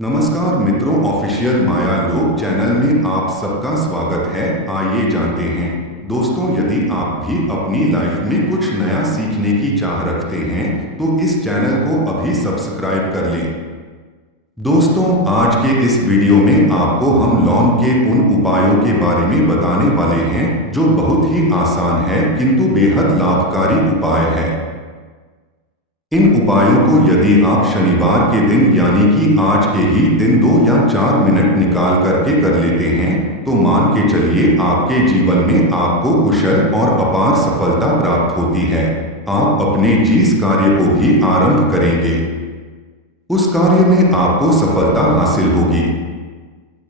नमस्कार मित्रों, ऑफिशियल माया लोक चैनल में आप सबका स्वागत है। आइए जानते हैं दोस्तों, यदि आप भी अपनी लाइफ में कुछ नया सीखने की चाह रखते हैं तो इस चैनल को अभी सब्सक्राइब कर लें। दोस्तों, आज के इस वीडियो में आपको हम लॉन के उन उपायों के बारे में बताने वाले हैं जो बहुत ही आसान है किंतु बेहद लाभकारी उपाय है। इन उपायों को यदि आप शनिवार के दिन यानी कि आज के ही दिन 2 या 4 मिनट निकाल करके कर लेते हैं तो मान के चलिए आपके जीवन में आपको कुशल और अपार सफलता प्राप्त होती है। आप अपने जिस कार्य को भी आरंभ करेंगे उस कार्य में आपको सफलता हासिल होगी।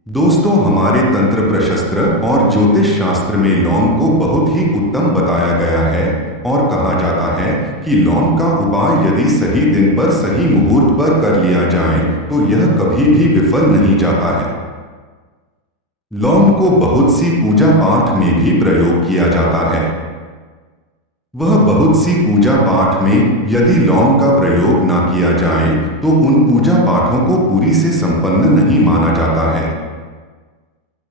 दोस्तों, हमारे तंत्र प्रशस्त्र और ज्योतिष शास्त्र में लौंग को बहुत ही उत्तम बताया गया है और कहा जाता है कि लौंग का उपाय यदि सही दिन पर सही मुहूर्त पर कर लिया जाए तो यह कभी भी विफल नहीं जाता है। लौंग को बहुत सी पूजा पाठ में भी प्रयोग किया जाता है। वह बहुत सी पूजा पाठ में यदि लौंग का प्रयोग ना किया जाए तो उन पूजा पाठों को पूरी से संपन्न नहीं माना जाता है।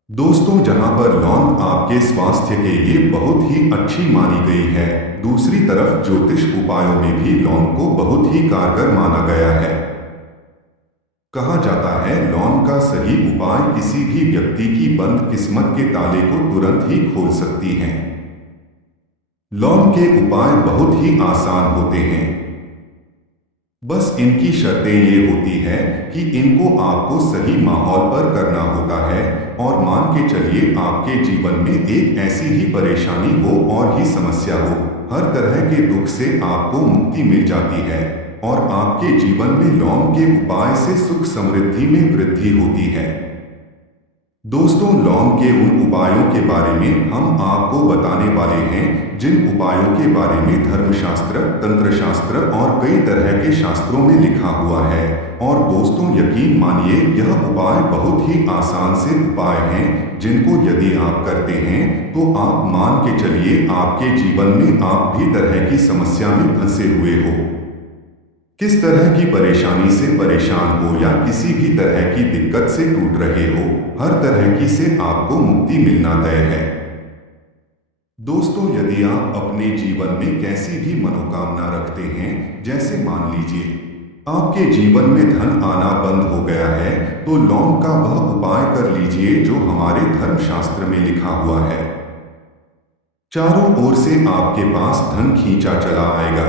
दोस्तों, जहां पर लौंग आपके स्वास्थ्य के लिए बहुत ही अच्छी मानी गई है, दूसरी तरफ ज्योतिष उपायों में भी लौंग को बहुत ही कारगर माना गया है। कहा जाता है लौंग का सही उपाय किसी भी व्यक्ति की बंद किस्मत के ताले को तुरंत ही खोल सकती है। लौंग के उपाय बहुत ही आसान होते हैं, बस इनकी शर्तें ये होती है कि इनको आपको सही माहौल पर करना होता है और मान के चलिए आपके जीवन में एक ऐसी ही परेशानी हो और ही समस्या हो, हर तरह के दुख से आपको मुक्ति मिल जाती है और आपके जीवन में लौंग के उपाय से सुख समृद्धि में वृद्धि होती है। दोस्तों, लौंग के उन उपायों के बारे में हम आपको बताने वाले हैं जिन उपायों के बारे में धर्मशास्त्र, तंत्रशास्त्र और कई तरह के शास्त्रों में लिखा हुआ है। और दोस्तों, यकीन मानिए यह उपाय बहुत ही आसान से उपाय हैं जिनको यदि आप करते हैं तो आप मान के चलिए आपके जीवन में आप भी तरह की समस्या में फंसे हुए हो, किस तरह की परेशानी से परेशान हो या किसी भी तरह की दिक्कत से टूट रहे हो, हर तरह की से आपको मुक्ति मिलना तय है। दोस्तों, यदि आप अपने जीवन में कैसी भी मनोकामना रखते हैं, जैसे मान लीजिए आपके जीवन में धन आना बंद हो गया है, तो लौंग का वह उपाय कर लीजिए जो हमारे धर्मशास्त्र में लिखा हुआ है। चारों ओर से आपके पास धन खींचा चला आएगा।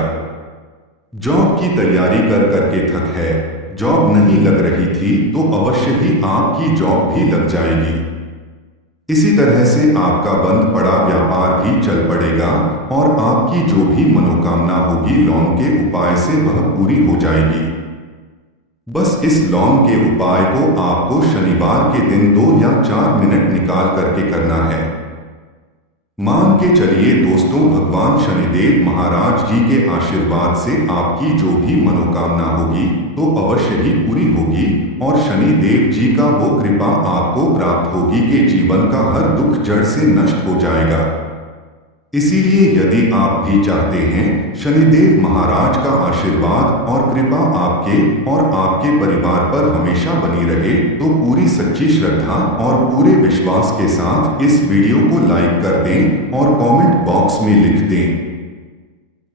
जॉब की तैयारी कर करके थक है, जॉब नहीं लग रही थी तो अवश्य ही आपकी जॉब भी लग जाएगी। इसी तरह से आपका बंद पड़ा व्यापार भी चल पड़ेगा और आपकी जो भी मनोकामना होगी लौंग के उपाय से वह पूरी हो जाएगी। बस इस लौंग के उपाय को आपको शनिवार के दिन 2 या 4 मिनट निकाल करके करना है। मान के चलिए दोस्तों, भगवान शनिदेव महाराज जी के आशीर्वाद से आपकी जो भी मनोकामना होगी तो अवश्य ही पूरी होगी और शनिदेव जी का वो कृपा आपको प्राप्त होगी कि जीवन का हर दुख जड़ से नष्ट हो जाएगा। इसीलिए यदि आप भी चाहते हैं शनिदेव महाराज का आशीर्वाद और कृपा आपके और आपके परिवार पर हमेशा बनी रहे तो पूरी सच्ची श्रद्धा और पूरे विश्वास के साथ इस वीडियो को लाइक कर दें और कमेंट बॉक्स में लिख दें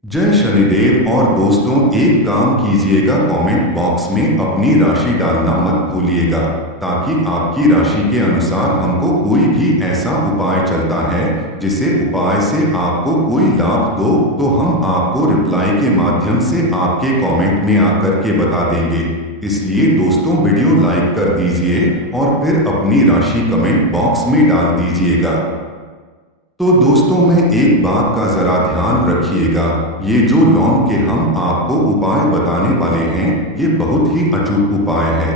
जय शनिदेव। और दोस्तों, एक काम कीजिएगा, कमेंट बॉक्स में अपनी राशि डालना मत भूलिएगा ताकि आपकी राशि के अनुसार हमको कोई भी ऐसा उपाय चलता है जिसे उपाय से आपको कोई लाभ दो तो हम आपको रिप्लाई के माध्यम से आपके कमेंट में आकर के बता देंगे। इसलिए दोस्तों, वीडियो लाइक कर दीजिए और फिर अपनी राशि कमेंट बॉक्स में डाल दीजिएगा। तो दोस्तों, में एक बात का जरा ध्यान रखिएगा, ये जो लौंग के हम आपको उपाय बताने वाले हैं ये बहुत ही अचूक उपाय है,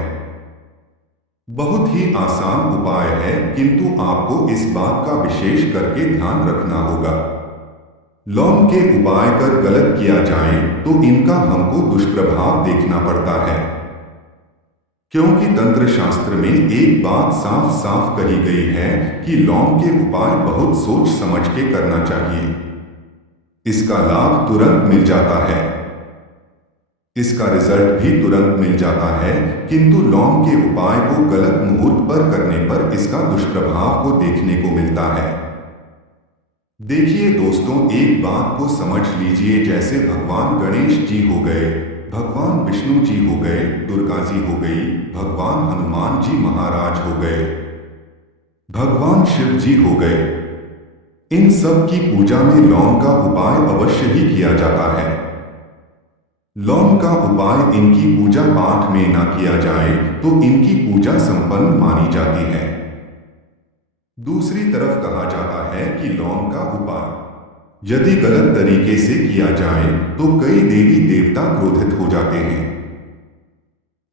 बहुत ही आसान उपाय है, किंतु आपको इस बात का विशेष करके ध्यान रखना होगा। लौंग के उपाय कर गलत किया जाए तो इनका हमको दुष्प्रभाव देखना पड़ता है, क्योंकि तंत्र शास्त्र में एक बात साफ साफ कही गई है कि लौंग के उपाय बहुत सोच समझ के करना चाहिए, इसका लाभ तुरंत मिल जाता है। इसका रिजल्ट भी तुरंत मिल जाता है, किंतु लौंग के उपाय को गलत मुहूर्त पर करने पर इसका दुष्प्रभाव को देखने को मिलता है। देखिए दोस्तों, एक बात को समझ लीजिए, जैसे भगवान गणेश जी हो गए, भगवान विष्णु जी हो गए, दुर्गा जी हो गई, भगवान हनुमान जी महाराज हो गए, भगवान शिव जी हो गए, इन सब की पूजा में लौंग का उपाय अवश्य ही किया जाता है। लौंग का उपाय इनकी पूजा पाठ में ना किया जाए तो इनकी पूजा संपन्न मानी जाती है। दूसरी तरफ कहा जाता है कि लौंग का उपाय यदि गलत तरीके से किया जाए तो कई देवी देवता क्रोधित हो जाते हैं।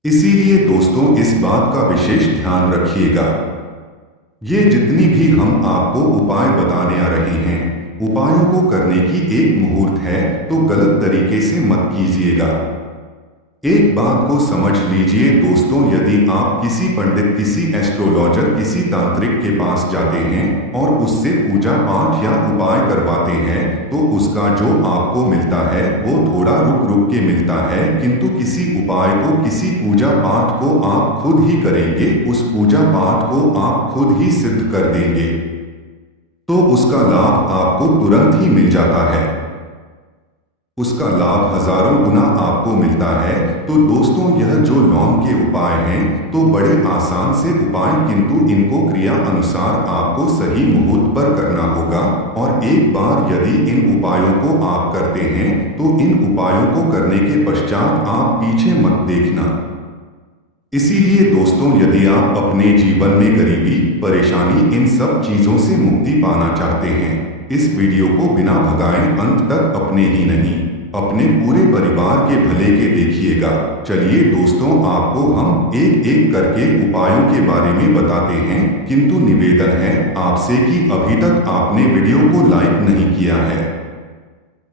इसीलिए दोस्तों, इस बात का विशेष ध्यान रखिएगा। ये जितनी भी हम आपको उपाय बताने आ रहे हैं, उपायों को करने की एक मुहूर्त है, तो गलत तरीके से मत कीजिएगा। एक बात को समझ लीजिए दोस्तों, यदि आप किसी पंडित, किसी एस्ट्रोलॉजर, किसी तांत्रिक के पास जाते हैं और उससे पूजा पाठ या उपाय करवाते हैं, तो उसका जो आपको मिलता है वो थोड़ा रुक रुक के मिलता है, किंतु किसी उपाय को, किसी पूजा पाठ को आप खुद ही करेंगे, उस पूजा पाठ को आप खुद ही सिद्ध कर देंगे, तो उसका लाभ आपको तुरंत ही मिल जाता है। उसका लाभ हजारों गुना आपको मिलता है। तो दोस्तों, यह जो लौंग के उपाय हैं तो बड़े आसान से उपाय, किंतु इनको क्रिया अनुसार आपको सही मुहूर्त पर करना होगा। और एक बार यदि इन उपायों को आप करते हैं तो इन उपायों को करने के पश्चात आप पीछे मत देखना। इसीलिए दोस्तों, यदि आप अपने जीवन में गरीबी, परेशानी, इन सब चीजों से मुक्ति पाना चाहते हैं, इस वीडियो को बिना भगाए अंत तक अपने ही नहीं, अपने पूरे परिवार के भले के देखिएगा। चलिए दोस्तों, आपको हम एक एक करके उपायों के बारे में बताते हैं, किंतु निवेदन है आपसे कि अभी तक आपने वीडियो को लाइक नहीं किया है,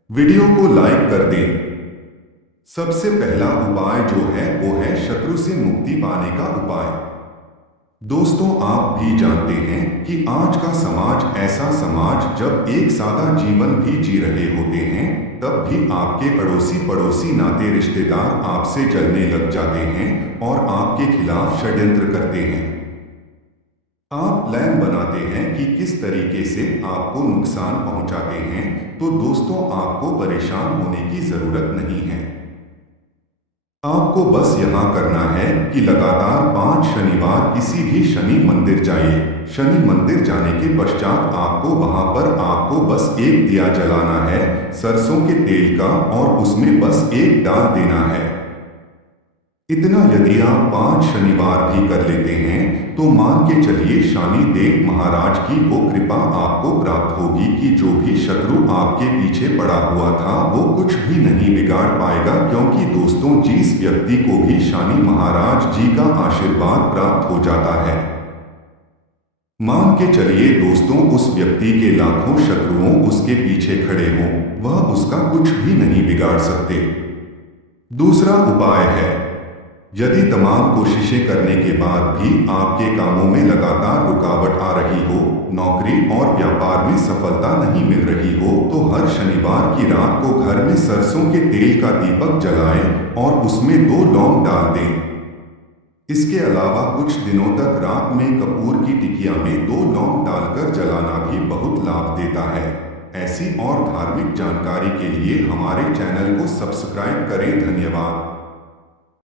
वीडियो को लाइक कर दें। सबसे पहला उपाय जो है वो है शत्रु से मुक्ति पाने का उपाय। दोस्तों, आप भी जानते हैं कि आज का समाज ऐसा समाज, जब एक सादा जीवन भी जी रहे होते हैं तब भी आपके अड़ोसी पड़ोसी, नाते रिश्तेदार आपसे जलने लग जाते हैं और आपके खिलाफ षड्यंत्र करते हैं। आप प्लान बनाते हैं कि किस तरीके से आपको नुकसान पहुंचाते हैं। तो दोस्तों, आपको परेशान होने की जरूरत नहीं है। आपको बस यहाँ करना है कि लगातार 5 शनिवार किसी भी शनि मंदिर जाइए। शनि मंदिर जाने के पश्चात आपको वहां पर आपको बस एक दिया जलाना है सरसों के तेल का, और उसमें बस एक डाल देना है। इतना यदि आप 5 शनिवार भी कर लेते हैं तो मान के चलिए शनि देव महाराज की वो कृपा आपको प्राप्त होगी कि जो भी शत्रु आपके पीछे पड़ा हुआ था वो कुछ भी नहीं बिगाड़ पाएगा, क्योंकि दोस्तों, जिस व्यक्ति को भी शनि महाराज जी का आशीर्वाद प्राप्त हो जाता है, मान के चलिए दोस्तों, उस व्यक्ति के लाखों शत्रुओं उसके पीछे खड़े हों, वह उसका कुछ भी नहीं बिगाड़ सकते। दूसरा उपाय है, यदि तमाम कोशिशें करने के बाद भी आपके कामों में लगातार रुकावट आ रही हो, नौकरी और व्यापार में सफलता नहीं मिल रही हो, तो हर शनिवार की रात को घर में सरसों के तेल का दीपक जलाएं और उसमें 2 लौंग डाल दें। इसके अलावा कुछ दिनों तक रात में कपूर की टिकिया में 2 लौंग डालकर जलाना भी बहुत लाभ देता है। ऐसी और धार्मिक जानकारी के लिए हमारे चैनल को सब्सक्राइब करें। धन्यवाद।